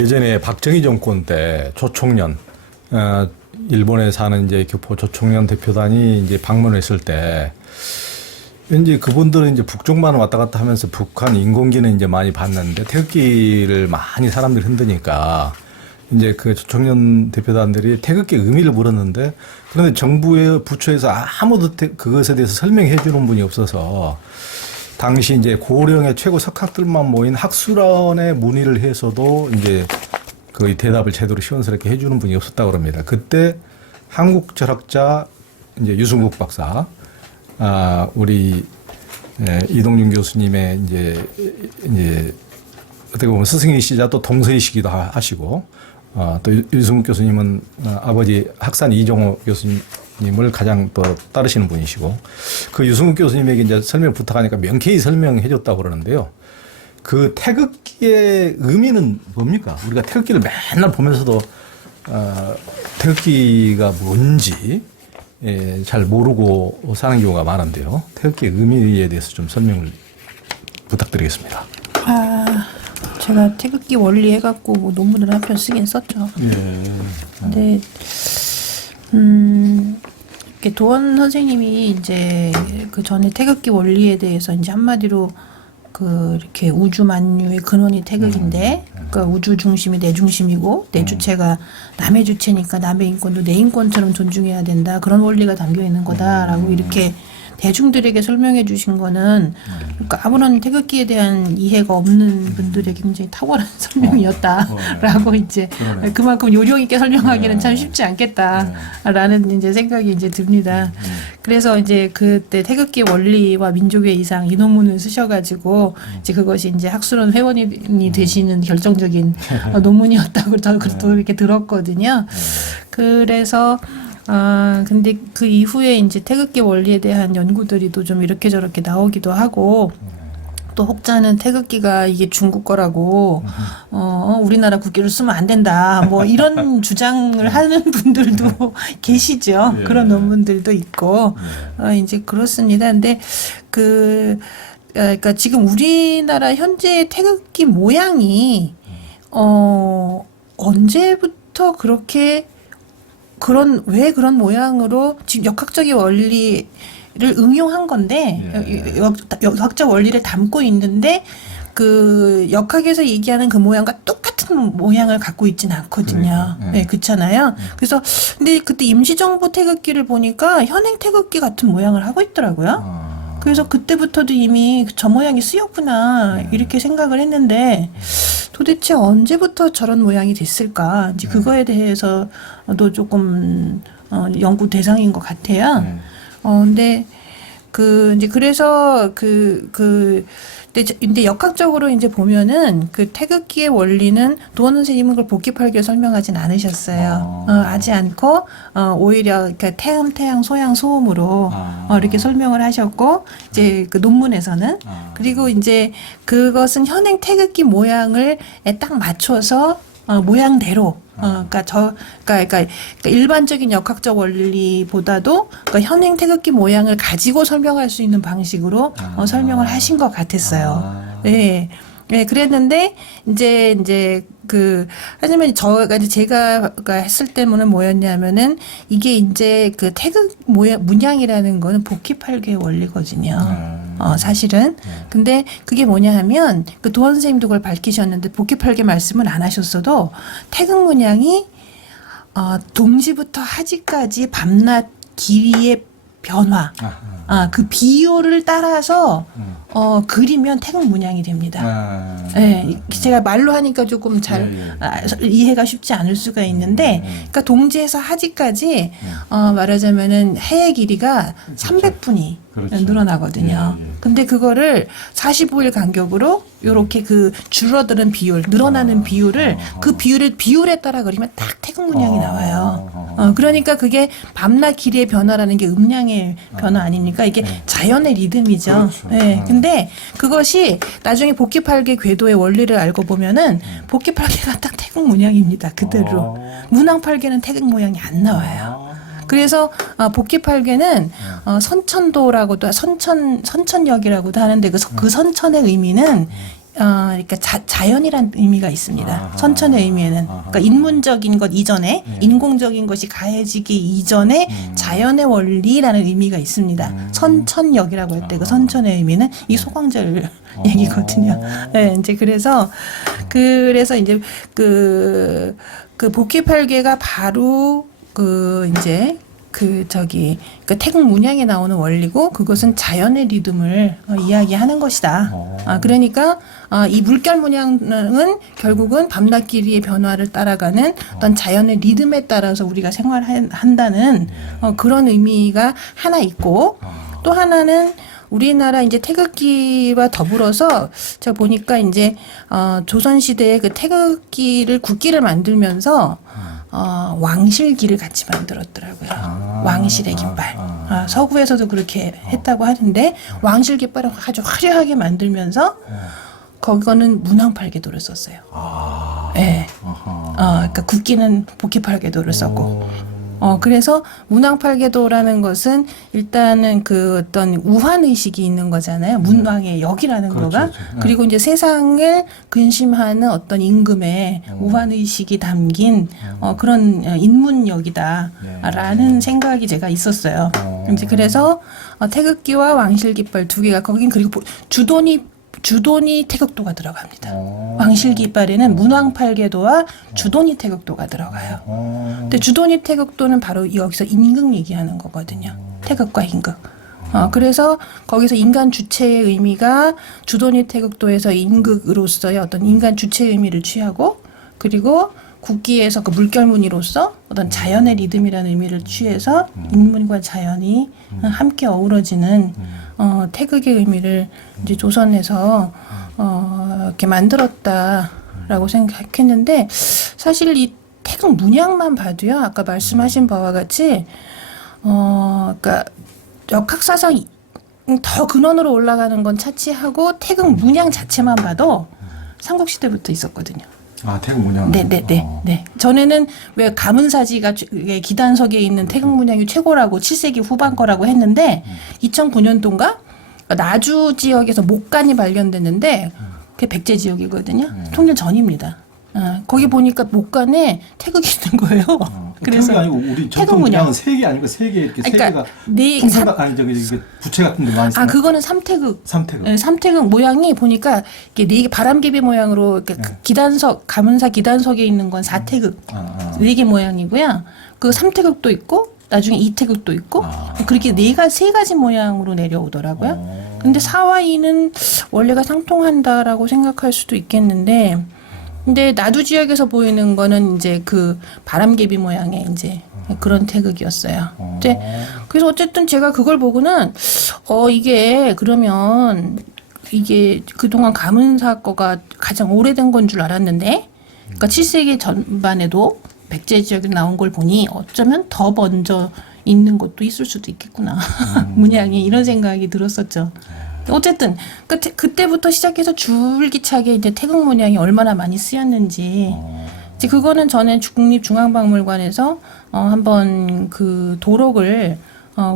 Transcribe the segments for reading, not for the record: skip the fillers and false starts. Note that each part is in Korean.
예전에 박정희 정권 때 조총련, 일본에 사는 이제 교포 조총련 대표단이 이제 방문했을 때, 이제 그분들은 이제 북쪽만 왔다 갔다 하면서 북한 인공기는 이제 많이 봤는데 태극기를 많이 사람들이 흔드니까 이제 그 조총련 대표단들이 태극기 의미를 물었는데, 그런데 정부의 부처에서 아무도 그것에 대해서 설명해 주는 분이 없어서 당시 이제 고령의 최고 석학들만 모인 학술원에 문의를 해서도 이제 그 대답을 제대로 시원스럽게 해주는 분이 없었다고 합니다. 그때 한국 철학자 이제 유승국 박사, 우리 이동윤 교수님의 이제 어떻게 보면 스승이시자 또 동서이시기도 하시고, 또 유승국 교수님은 아버지 학산 이종호 교수님을 가장 또 따르시는 분이시고, 그 유승국 교수님에게 이제 설명 부탁하니까 명쾌히 설명해 줬다고 그러는데요. 그 태극기의 의미는 뭡니까? 우리가 태극기를 맨날 보면서도 태극기가 뭔지 잘 모르고 사는 경우가 많은데요. 태극기의 의미에 대해서 좀 설명을 부탁드리겠습니다. 제가 태극기 원리 해갖고 뭐 논문을 한 편 쓰긴 썼죠. 근데 이렇게 도원 선생님이 이제 그 전에 태극기 원리에 대해서 이제 한마디로 그 이렇게 우주 만유의 근원이 태극인데, 그러니까 우주 중심이 내 중심이고 내 주체가 남의 주체니까 남의 인권도 내 인권처럼 존중해야 된다, 그런 원리가 담겨 있는 거다라고 이렇게 대중들에게 설명해 주신 거는, 그러니까 아무런 태극기에 대한 이해가 없는 분들에게 굉장히 탁월한 설명이었다라고 이제 그만큼 요령 있게 설명하기는 참 쉽지 않겠다라는 이제 생각이 이제 듭니다. 그래서 이제 그때 태극기 원리와 민족의 이상 이 논문을 쓰셔가지고 이제 그것이 이제 학술원 회원이 되시는 결정적인 논문이었다고 저도 이렇게 들었거든요. 그래서 근데 그 이후에 이제 태극기 원리에 대한 연구들이 또 좀 이렇게 저렇게 나오기도 하고, 또 혹자는 태극기가 이게 중국 거라고, 우리나라 국기를 쓰면 안 된다, 뭐 이런 주장을 하는 분들도 계시죠. 그런 논문들도 있고, 이제 그렇습니다. 근데 그러니까 지금 우리나라 현재 태극기 모양이, 언제부터 그렇게 왜 그런 모양으로 지금 역학적인 원리를 응용한 건데, 역학적 원리를 담고 있는데, 그 역학에서 얘기하는 그 모양과 똑같은 모양을 갖고 있지는 않거든요. 네, 그렇잖아요. 그래서 근데 그때 임시정부 태극기를 보니까 현행 태극기 같은 모양을 하고 있더라고요. 그래서 그때부터도 이미 저 모양이 쓰였구나 이렇게 생각을 했는데, 도대체 언제부터 저런 모양이 됐을까? 이제 그거에 대해서도 조금 연구 대상인 것 같아요. 근데 이제 그래서 근데 역학적으로 이제 보면은 그 태극기의 원리는 도원 선생님은 그걸 복귀팔기로 설명하진 않으셨어요. 하지 않고 오히려 그러니까 태양, 소양, 소음으로 이렇게 설명을 하셨고, 이제 그 논문에서는 그리고 이제 그것은 현행 태극기 모양을 딱 맞춰서 모양대로, 그러니까 일반적인 역학적 원리보다도 그러니까 현행 태극기 모양을 가지고 설명할 수 있는 방식으로 설명을 하신 것 같았어요. 네. 네, 그랬는데, 하지만 제가 했을 때는 뭐였냐면은, 이게 이제 그 태극 문양이라는 거는 복희팔계의 원리거든요. 사실은. 근데 그게 뭐냐 하면, 그 도원 선생님도 그걸 밝히셨는데, 복희팔계 말씀을 안 하셨어도, 태극 문양이, 동지부터 하지까지 밤낮 길이의 변화, 그 비율을 따라서 그리면 태극 문양이 됩니다. 네, 제가 말로 하니까 조금 잘 이해가 쉽지 않을 수가 있는데, 그러니까 동지에서 하지까지 말하자면은 해의 길이가 300분이 늘어나거든요. 근데 그거를 45일 간격으로 요렇게 그 줄어드는 비율, 늘어나는 비율을 그 비율에 따라 그리면 딱 태극 문양이 나와요. 그러니까 그게 밤낮 길이의 변화라는 게 음량의 변화 아닙니까? 이게 자연의 리듬이죠. 그렇죠. 네. 근데 그것이 나중에 복귀팔계 궤도의 원리를 알고 보면은 복귀팔계가 딱 태극 문양입니다. 그대로. 문항팔계는 태극 모양이 안 나와요. 그래서 복귀팔계는 선천도라고도 선천역이라고도 하는데 그 선천의 의미는 그러니까 자연이란 의미가 있습니다. 아하. 선천의 의미에는. 아하. 그러니까 인문적인 것 이전에, 네. 인공적인 것이 가해지기 이전에 자연의 원리라는 의미가 있습니다. 선천력이라고 했대. 그 선천의 의미는 이 소광절 얘기거든요. 네, 이제 그래서 이제 그 복귀팔괴가 바로 태극 문양에 나오는 원리고 그것은 자연의 리듬을 이야기하는 것이다. 그러니까 이 물결 문양은 결국은 밤낮 길이의 변화를 따라가는 어떤 자연의 리듬에 따라서 우리가 생활한다는 그런 의미가 하나 있고 또 하나는 우리나라 이제 태극기와 더불어서 제가 보니까 이제 조선 시대에 그 태극기를 국기를 만들면서 왕실기를 같이 만들었더라고요. 왕실의 깃발. 서구에서도 그렇게 했다고 하는데 왕실 깃발을 아주 화려하게 만들면서 거기는 문왕팔개도를 썼어요. 네. 그러니까 국기는 복희팔개도를 썼고. 그래서 문왕팔개도라는 것은 일단은 그 어떤 우환의식이 있는 거잖아요. 문왕의 역이라는 그렇죠, 거가. 그렇죠. 네. 그리고 이제 세상을 근심하는 어떤 임금의 우환의식이 담긴 그런 인문역이다라는 생각이 제가 있었어요. 이제 그래서 태극기와 왕실깃발 두 개가 거긴 그리고 주도니 태극도가 들어갑니다. 왕실깃발에는 문왕팔개도와 주도니 태극도가 들어가요. 근데 주도니 태극도는 바로 여기서 임금 얘기하는 거거든요. 태극과 임금. 그래서 거기서 인간 주체의 의미가 주도니 태극도에서 임금으로서의 어떤 인간 주체의 의미를 취하고 그리고 국기에서 그 물결무늬로서 어떤 자연의 리듬이라는 의미를 취해서 인문과 자연이 함께 어우러지는 태극의 의미를 이제 조선에서 이렇게 만들었다라고 생각했는데 사실 이 태극 문양만 봐도요 아까 말씀하신 바와 같이 그러니까 역학사상 더 근원으로 올라가는 건 차치하고 태극 문양 자체만 봐도 삼국시대부터 있었거든요. 태극 문양. 네. 전에는 왜 가문사지가 기단석에 있는 태극 문양이 최고라고 7세기 후반 거라고 했는데 2009년도인가 나주 지역에서 목간이 발견됐는데 그게 백제 지역이거든요. 통일 전입니다. 거기 보니까 목간에 태극이 있는 거예요. 그래서 아니고 우리 전통 문양은 세 개 아니고 세 개 이렇게 세 개가 풍선박 아니 저기 부채 같은 데 많이. 그거는 삼태극. 삼태극. 네, 삼태극 모양이 보니까 이게 네 개 바람개비 모양으로 기단석 가문사 기단석에 있는 건 사태극. 네 개 모양이고요. 그 삼태극도 있고 나중에 이태극도 있고 그렇게 세 가지 모양으로 내려오더라고요. 근데 사와 이는 원래가 상통한다라고 생각할 수도 있겠는데. 근데 나두 지역에서 보이는 거는 이제 그 바람개비 모양의 이제 그런 태극이었어요. 그래서 어쨌든 제가 그걸 보고는 이게 그러면 이게 그동안 가문사 거가 가장 오래된 건 줄 알았는데 그러니까 7세기 전반에도 백제 지역에 나온 걸 보니 어쩌면 더 먼저 있는 것도 있을 수도 있겠구나. 문양이 이런 생각이 들었었죠. 어쨌든 그때부터 시작해서 줄기차게 이제 태극 문양이 얼마나 많이 쓰였는지 이제 그거는 저는 국립중앙박물관에서 한번 그 도록을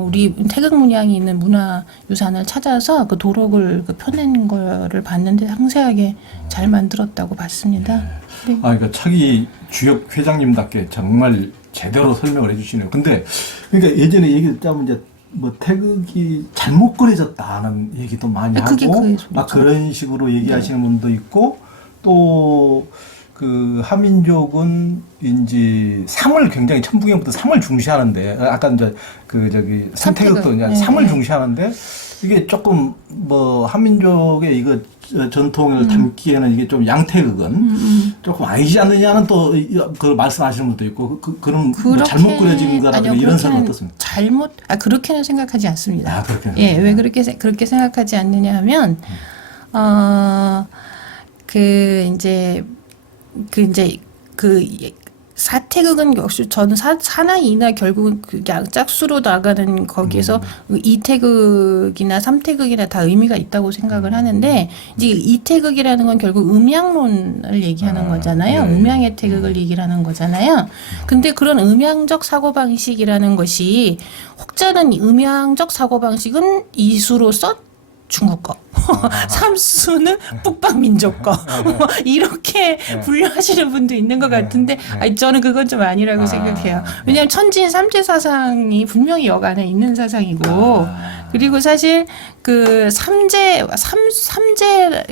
우리 태극 문양이 있는 문화유산을 찾아서 그 도록을 펴낸 거를 봤는데 상세하게 잘 만들었다고 봤습니다. 네. 그러니까 차기 주역 회장님답게 정말 제대로 설명을 해주시네요. 근데 그러니까 예전에 얘기를 짜면 이제 뭐 태극이 잘못 그려졌다는 얘기도 많이 하고 그런 식으로 얘기하시는 분도 있고 또 그 한민족은 이제 삶을 굉장히 천부경부터 삶을 중시하는데 아까 이제 그 저기 삼태극도 이제 삶을 중시하는데 이게 조금 뭐 한민족의 이거 전통을 담기에는 이게 좀 양태극은 조금 아니지 않느냐는 또 그 말씀하시는 분도 있고 그런 뭐 잘못 그려진 거라든가 이런 사람 어떻습니까? 그렇게는 생각하지 않습니다. 그렇게 왜 그렇게 생각하지 않느냐 하면 사태극은 역시 저는 사나 이나 결국은 그 짝수로 나가는 거기에서 이태극이나 삼태극이나 다 의미가 있다고 생각을 하는데 이제 이태극이라는 건 결국 음양론을 얘기하는 거잖아요. 음양의 태극을 얘기하는 거잖아요. 근데 그런 음양적 사고방식이라는 것이 혹자는 음양적 사고방식은 이수로서 중국 거, 삼수는 북방 민족 거, 뭐 이렇게 분류하시는 분도 있는 것 같은데, 아니, 저는 그건 좀 아니라고 생각해요. 왜냐하면 천지인 삼재 사상이 분명히 여간에 있는 사상이고, 그리고 사실 그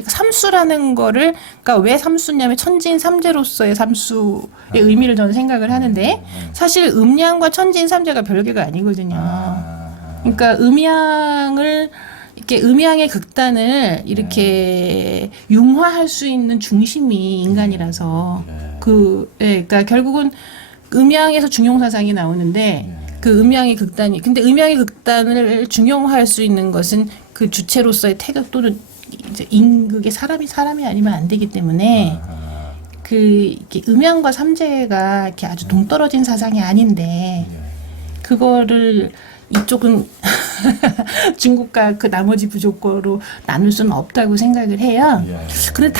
삼수라는 거를, 그러니까 왜 삼수냐면 천지인 삼재로서의 삼수의 의미를 저는 생각을 하는데, 사실 음양과 천지인 삼재가 별개가 아니거든요. 그러니까 음양의 극단을 이렇게 융화할 수 있는 중심이 인간이라서 그러니까 결국은 음양에서 중용사상이 나오는데 그 음양의 극단이 근데 음양의 극단을 중용할 수 있는 것은 그 주체로서의 태극 또는 이제 인극의 사람이 아니면 안 되기 때문에 이렇게 음양과 삼재가 이렇게 아주 동떨어진 사상이 아닌데 그거를 이쪽은 중국과 그 나머지 부족과로 나눌 수는 없다고 생각을 해요. 그런데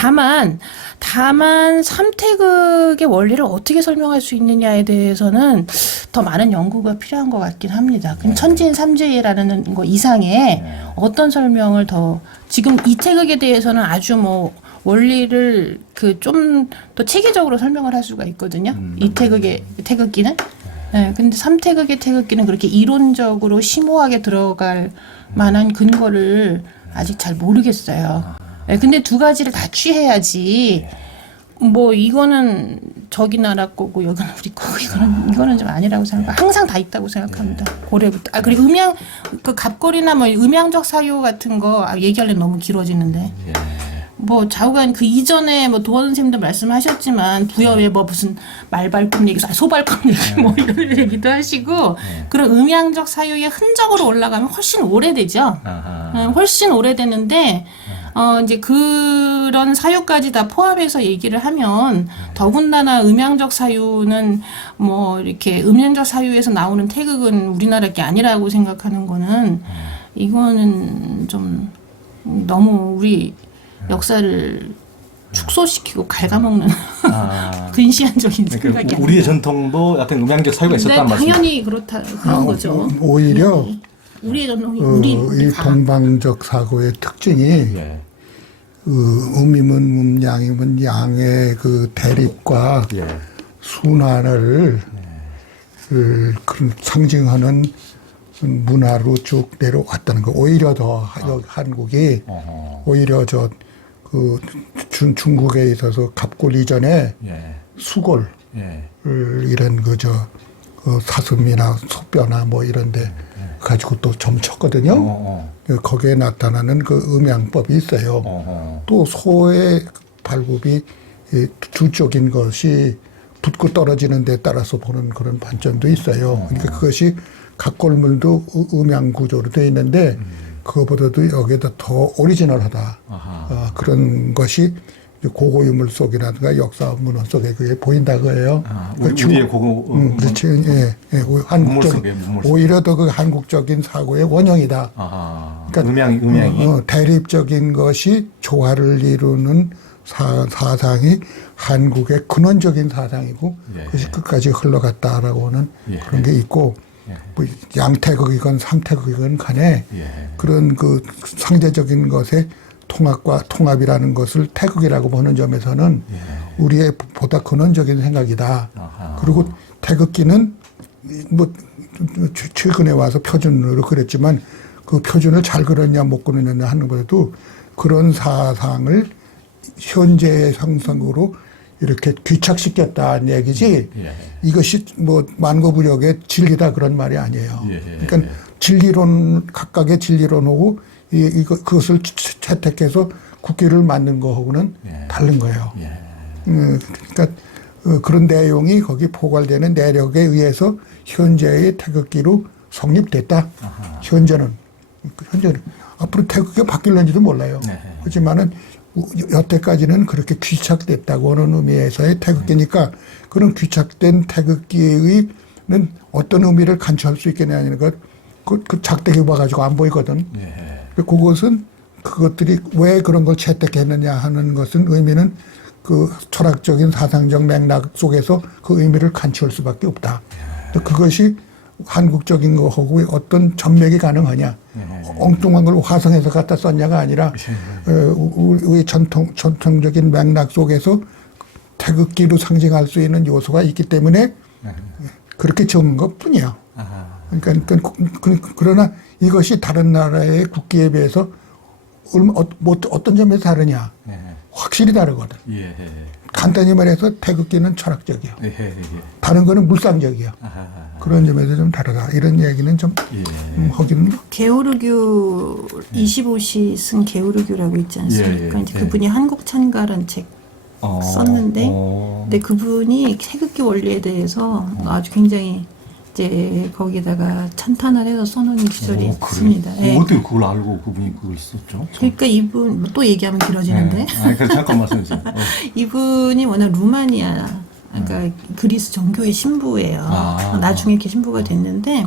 다만 삼태극의 원리를 어떻게 설명할 수 있느냐에 대해서는 더 많은 연구가 필요한 것 같긴 합니다. 천지인 삼재라는 거 이상의 어떤 설명을 더 지금 이 태극에 대해서는 아주 뭐 원리를 그 좀 더 체계적으로 설명을 할 수가 있거든요. 이 태극기는. 네, 근데 삼태극의 태극기는 그렇게 이론적으로 심오하게 들어갈 만한 근거를 아직 잘 모르겠어요. 네, 근데 두 가지를 다 취해야지. 뭐 이거는 저기 나라 거고 여기는 우리 거고 이거는 좀 아니라고 생각해요. 항상 다 있다고 생각합니다. 고래부터. 그리고 그 갑골이나 뭐 음양적 사유 같은 거 얘기하려면 너무 길어지는데. 뭐 좌우간 그 이전에 뭐 도원 선생님도 말씀하셨지만 부여에 뭐 무슨 말발굽 얘기, 소발굽 얘기 뭐 이런 얘기도 하시고 그런 음양적 사유의 흔적으로 올라가면 훨씬 오래되죠. 훨씬 오래되는데 이제 그런 사유까지 다 포함해서 얘기를 하면 더군다나 음양적 사유는 뭐 이렇게 음양적 사유에서 나오는 태극은 우리나라 게 아니라고 생각하는 거는 이거는 좀 너무 우리 역사를 축소시키고 갉아먹는 근시안적인 생각이 아니라 우리의 전통도 약간 음양적 사유가 있었다는 말씀. 당연히 그런 거죠. 오히려 우리의 전통이 우리 다. 동방적 사고의 특징이 음이면 양이면 양의 그 대립과 순환을 그런 상징하는 문화로 쭉 내려왔다는 거. 오히려 더 한국이 오히려 중국에 있어서 갑골 이전에 수골 이런 그 사슴이나 소뼈나 뭐 이런데 가지고 또 점쳤거든요. 거기에 나타나는 그 음양법이 있어요. 또 소의 발굽이 두 쪽인 것이 붙고 떨어지는 데 따라서 보는 그런 관점도 있어요. 그러니까 그것이 갑골물도 음양 구조로 되어 있는데 그거보다도 여기에다 더 오리지널하다. 그런 것이 고고유물 속이라든가 역사 문화 속에 그게 보인다 그예요. 우리의 고고 그렇지. 한국적인 오히려 더 그 한국적인 사고의 원형이다. 그러니까 음양이 대립적인 것이 조화를 이루는 사상이 한국의 근원적인 사상이고 그것이 끝까지 흘러갔다라고 하는 그런 게 있고 뭐 양태극이건 삼태극이건 간에 그런 그 상대적인 것의 통합이라는 것을 태극이라고 보는 점에서는 우리의 보다 근원적인 생각이다. 그리고 태극기는 뭐 최근에 와서 표준으로 그랬지만 그 표준을 잘 그렸냐 못 그렸냐 하는 것에도 그런 사상을 현재의 형성으로 이렇게 귀착시켰다는 얘기지 이것이 뭐 만고부력의 진리다 그런 말이 아니에요. 그러니까 진리론 각각의 진리론하고 그것을 채택해서 국기를 만든 거하고는 다른 거예요. 그러니까 그런 내용이 거기 포괄되는 내력에 의해서 현재의 태극기로 성립됐다. 현재는 앞으로 태극기가 바뀔는지도 몰라요. 그렇지만은 여태까지는 그렇게 귀착됐다고 하는 의미에서의 태극기니까 그런 귀착된 태극기의는 어떤 의미를 간주할 수 있겠냐는 것, 그 작대기 봐가지고 안 보이거든. 그것은 그것들이 왜 그런 걸 채택했느냐 하는 것은 의미는 그 철학적인 사상적 맥락 속에서 그 의미를 간추할 수밖에 없다. 그것이 한국적인 거하고 어떤 전맥이 가능하냐. 엉뚱한 걸 화성에서 갖다 썼냐가 아니라 우리 전통적인 맥락 속에서 태극기로 상징할 수 있는 요소가 있기 때문에 그렇게 적은 것 뿐이야. 그러니까 그러나 이것이 다른 나라의 국기에 비해서 어떤 점에서 다르냐. 확실히 다르거든. 간단히 말해서 태극기는 철학적이야. 다른 거는 물상적이야. 그런 점에서 좀 다르다. 이런 얘기는 좀 하기는. 게오르규 25시 쓴 게오르규라고 있지 않습니까? 이제 그분이 한국 찬가라는 책 썼는데, 근데 그분이 태극기 원리에 대해서 아주 굉장히 이제 거기다가 찬탄을 해서 써놓은 시절이 있습니다. 그래? 어떻게 그걸 알고 그분이 그걸 썼죠? 그러니까 이분 또 얘기하면 길어지는데. 잠깐 말씀해주세요. 이분이 워낙 루마니아, 그러니까 그리스 정교회 신부예요. 나중에 이렇게 신부가 됐는데,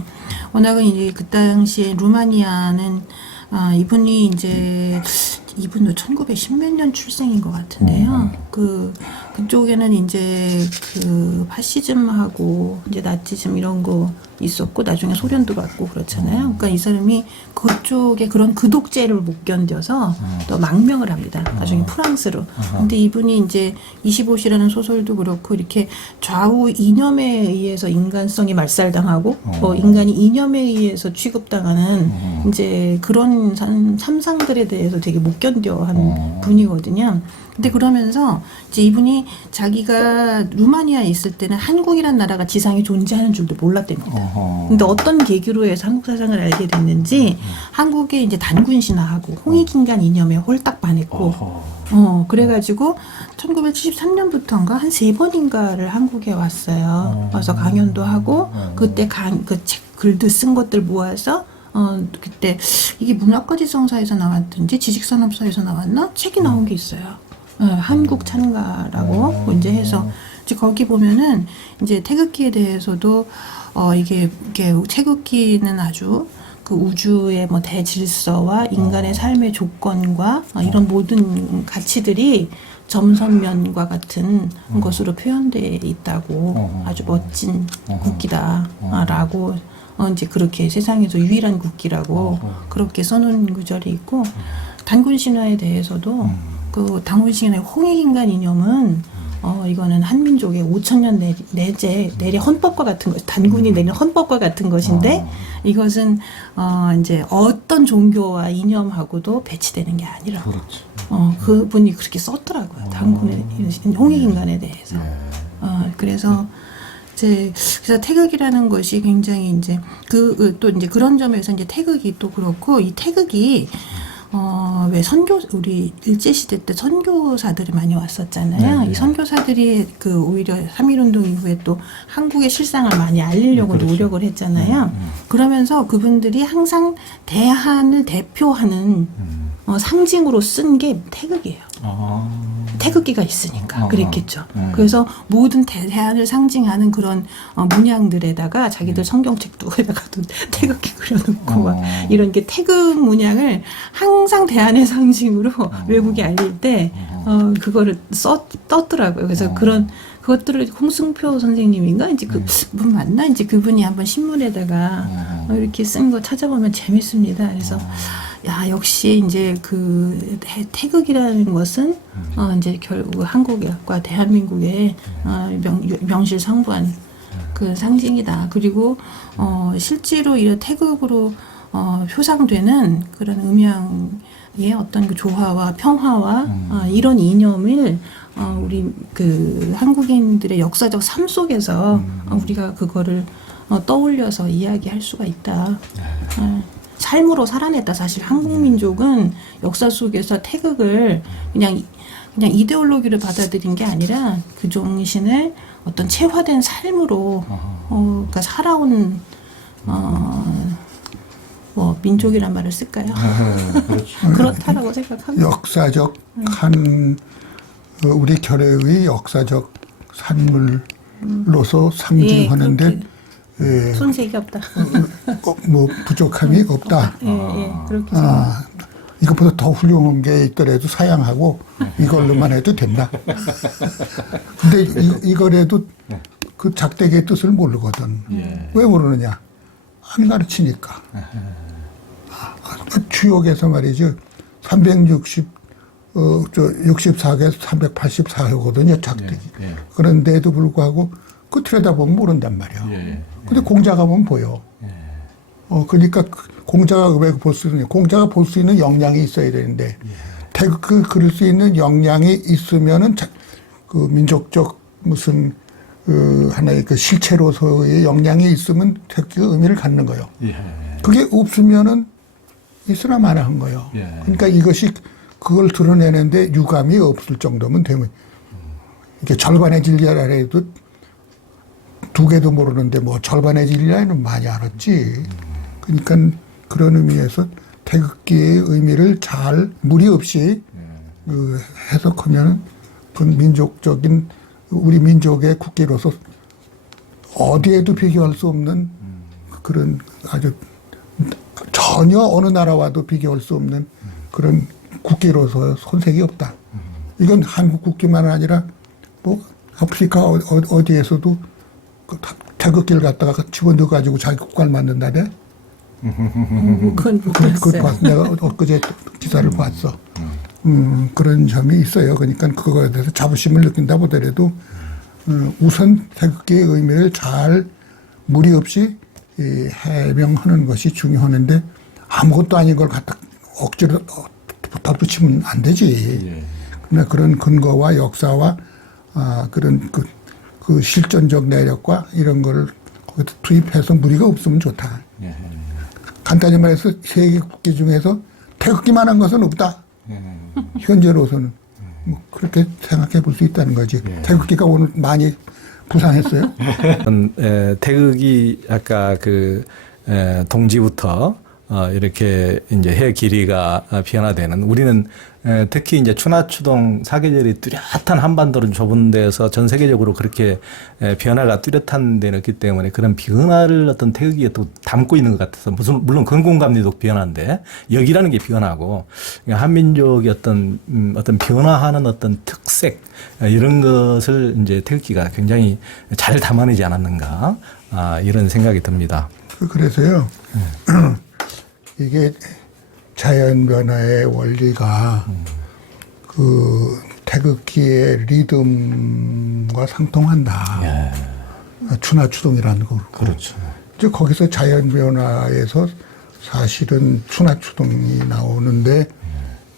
워낙은 이제 그 당시에 루마니아는 이분이 이제 이분도 1910몇 년 출생인 것 같은데요. 그쪽에는 이제 그 파시즘하고 이제 나치즘 이런 거 있었고 나중에 소련 들어왔고 그렇잖아요. 그러니까 이 사람이 그쪽에 그런 그 독재를 못 견뎌서 또 망명을 합니다. 나중에 프랑스로. 근데 이분이 이제 25시라는 소설도 그렇고 이렇게 좌우 이념에 의해서 인간성이 말살당하고 인간이 이념에 의해서 취급당하는 이제 그런 삼상들에 대해서 되게 못 견뎌한 분이거든요. 근데 그러면서 이제 이분이 자기가 루마니아에 있을 때는 한국이란 나라가 지상에 존재하는 줄도 몰랐답니다. 근데 어떤 계기로 해서 한국 사상을 알게 됐는지 한국에 이제 단군 신화하고 홍익인간 이념에 홀딱 반했고 그래가지고 1973년부터인가 한 3번인가를 한국에 왔어요. 와서 강연도 하고 그때 그 책 글도 쓴 것들 모아서 그때 이게 문학과지성사에서 나왔든지 지식산업사에서 나왔나 책이 나온 게 있어요. 한국 찬가라고 이제 해서 이제 거기 보면은 이제 태극기에 대해서도 이게 태극기는 아주 그 우주의 뭐 대질서와 인간의 삶의 조건과 이런 모든 가치들이 점선면과 같은 것으로 표현되어 있다고 아주 멋진 국기다라고 이제 그렇게 세상에서 유일한 국기라고 그렇게 써놓은 구절이 있고 단군 신화에 대해서도 그 단군 신화의 홍익인간 이념은 이거는 한민족의 5,000년 내래 헌법과 같은 것, 단군이 내린 헌법과 같은 것인데 이것은 이제 어떤 종교와 이념하고도 배치되는 게 아니라고. 그분이 그렇게 썼더라고요. 단군의 홍익인간에 대해서. 그래서 그래서 태극이라는 것이 굉장히 이제 또 이제 그런 점에서 이제 태극이 또 그렇고 이 태극이 왜 우리 일제시대 때 선교사들이 많이 왔었잖아요. 이 선교사들이 오히려 3.1운동 이후에 또 한국의 실상을 많이 알리려고 노력을 했잖아요. 그러면서 그분들이 항상 대한을 대표하는 상징으로 쓴 게 태극이에요. 태극기가 있으니까 그랬겠죠. 그래서 모든 대한을 상징하는 그런 문양들에다가 자기들 성경책도에다가도 태극기 그려놓고 막 이런 게 태극 문양을 항상 대한의 상징으로 외국에 알릴 때 그거를 떴더라고요. 그래서 그것들을 홍승표 선생님인가 이제 그분 맞나 이제 그분이 한번 신문에다가 이렇게 쓴 거 찾아보면 재밌습니다. 그래서 야, 역시 이제 태극이라는 것은 이제 결국 한국과 대한민국의 명실상부한 그 상징이다. 그리고 실제로 이런 태극으로 표상되는 그런 음양의 어떤 그 조화와 평화와 이런 이념을 우리 한국인들의 역사적 삶 속에서 우리가 그거를 떠올려서 이야기할 수가 있다. 삶으로 살아냈다. 사실 한국 민족은 역사 속에서 태극을 그냥 이데올로기를 받아들인 게 아니라 그 정신을 어떤 체화된 삶으로 그러니까 살아온 뭐 민족이란 말을 쓸까요? 그렇다라고 생각합니다. 역사적 우리 결의의 역사적 산물로서 상징하는데 손색이 없다. 뭐 부족함이 없다. 그렇게 이것보다 더 훌륭한 게 있더라도 사양하고 이걸로만 해도 된다. 근데 이거라도 그 작대기의 뜻을 모르거든. 왜 모르느냐? 안 가르치니까. 주역에서 말이죠. 64개에서 384회거든요, 작들이. 그런데도 불구하고 그 들여다보면 모른단 말이야. 근데 공자가 보면 보여. 그러니까 공자가 왜 볼 수 있는, 공자가 볼 수 있는 역량이 있어야 되는데, 태극을 그릴 수 있는 역량이 있으면은 그 민족적 무슨 하나의 그 실체로서의 역량이 있으면 태극기가 의미를 갖는 거예요. 그게 없으면은 있으나 마나 한 거예요. 그러니까 이것이 그걸 드러내는데 유감이 없을 정도면 되면 이게 절반의 진리라 해도 두 개도 모르는데 뭐 절반의 진리라는 많이 알았지. 그러니까 그런 의미에서 태극기의 의미를 잘 무리 없이 해석하면 그 민족적인 우리 민족의 국기로서 어디에도 비교할 수 없는 그런 아주 전혀 어느 나라와도 비교할 수 없는 그런 국기로서 손색이 없다. 이건 한국 국기만 아니라 뭐 아프리카 어디에서도 그 태극기를 갖다가 집어넣어 가지고 자기 국가를 만든다네. 그건 내가 엊그제 기사를 봤어. 그런 점이 있어요. 그러니까 그거에 대해서 자부심을 느낀다 보더라도 우선 태극기의 의미를 잘 무리 없이 해명하는 것이 중요하는데 아무것도 아닌 걸 갖다 억지로 덧붙이면 안 되지. 그러나 그런 근거와 역사와 그런 그 실전적 내력과 이런 걸 거기다 투입해서 무리가 없으면 좋다. 간단히 말해서 세계 국기 중에서 태극기만한 것은 없다. 현재로서는 뭐 그렇게 생각해 볼 수 있다는 거지. 태극기가 오늘 많이 부상했어요. 태극이 아까 그 동지부터 이렇게 이제 해 길이가 변화되는 우리는 특히 이제 추나추동 사계절이 뚜렷한 한반도는 좁은 데서 전 세계적으로 그렇게 변화가 뚜렷한 데는 없기 때문에 그런 변화를 어떤 태극기에 또 담고 있는 것 같아서 물론 건공감리도 변화인데 여기라는 게 변화고 한민족의 어떤 변화하는 어떤 특색 이런 것을 이제 태극기가 굉장히 잘 담아내지 않았는가 이런 생각이 듭니다. 그래서요. 이게 자연 변화의 원리가 그 태극기의 리듬과 상통한다. 추나추동이라는 거. 그렇죠. 이제 거기서 자연 변화에서 사실은 추나추동이 나오는데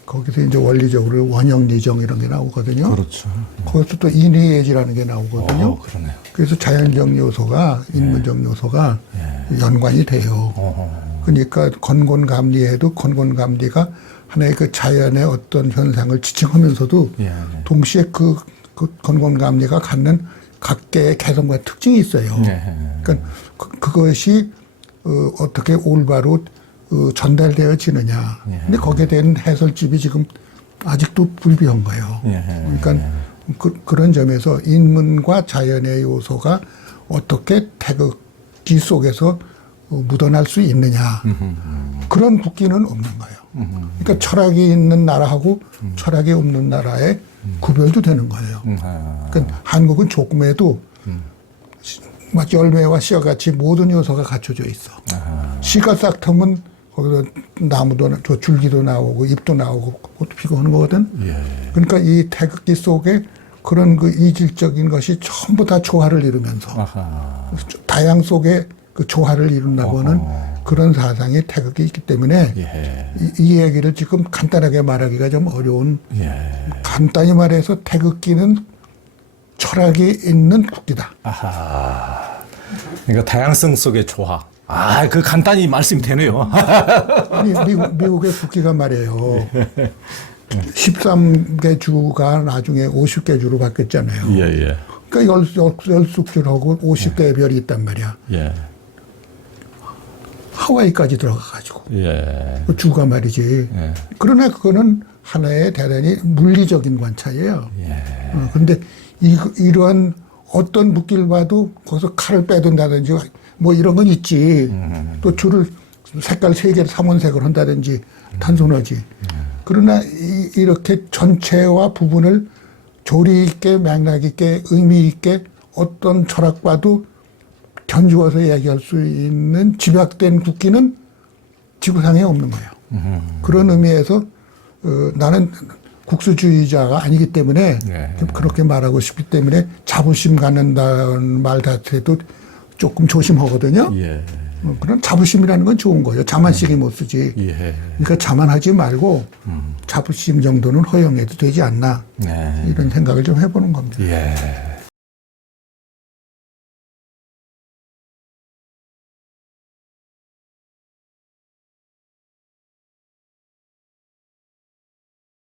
거기서 이제 원리적으로 원형리정 이런 게 나오거든요. 그렇죠. 거기서 또 인의예지라는 게 나오거든요. 그러네요. 그래서 자연적 요소가 인문적 요소가 연관이 돼요. 그러니까 건곤감리에도 건곤감리가 하나의 그 자연의 어떤 현상을 지칭하면서도 동시에 그 건곤감리가 갖는 각계의 개성과 특징이 있어요. 그러니까 그것이 어떻게 올바로 전달되어지느냐. 근데 거기에 대한 해설집이 지금 아직도 불비한 거예요. 그러니까 그런 점에서 인문과 자연의 요소가 어떻게 태극기 속에서 묻어날 수 있느냐. 그런 국기는 없는 거예요. 그러니까 철학이 있는 나라하고 철학이 없는 나라의 구별도 되는 거예요. 그러니까 한국은 조금에도 열매와 씨와 같이 모든 요소가 갖춰져 있어. 씨가 싹 트면 거기서 나무도, 저 줄기도 나오고 잎도 나오고 꽃도 피고 하는 거거든. 그러니까 이 태극기 속에 그런 그 이질적인 것이 전부 다 조화를 이루면서 다양 속에 그 조화를 이룬다고 하는 그런 사상이 태극기 있기 때문에 이 얘기를 지금 간단하게 말하기가 좀 어려운 간단히 말해서 태극기는 철학이 있는 국기다. 그러니까 다양성 속의 조화. 그 간단히 말씀이 되네요. 아니, 미국의 국기가 말이에요. 13개 주가 나중에 50개 주로 바뀌었잖아요. 그러니까 10숙주하고 50개의 별이 있단 말이야. 하와이까지 들어가가지고. 그 주가 말이지. 그러나 그거는 하나의 대단히 물리적인 관찰이에요. 그런데 이러한 어떤 묶기를 봐도 거기서 칼을 빼둔다든지 뭐 이런 건 있지. 또 줄을 색깔 3개를 삼원색을 한다든지 단순하지. 그러나 이렇게 전체와 부분을 조리 있게 맥락 있게 의미 있게 어떤 철학과도 견주어서 얘기할 수 있는 집약된 국기는 지구상에 없는 거예요. 그런 의미에서 나는 국수주의자가 아니기 때문에 그렇게 말하고 싶기 때문에 자부심 갖는다는 말 자체도 조금 조심하거든요. 그런 자부심이라는 건 좋은 거예요. 자만식이 못 쓰지. 그러니까 자만하지 말고 자부심 정도는 허용해도 되지 않나. 이런 생각을 좀 해보는 겁니다.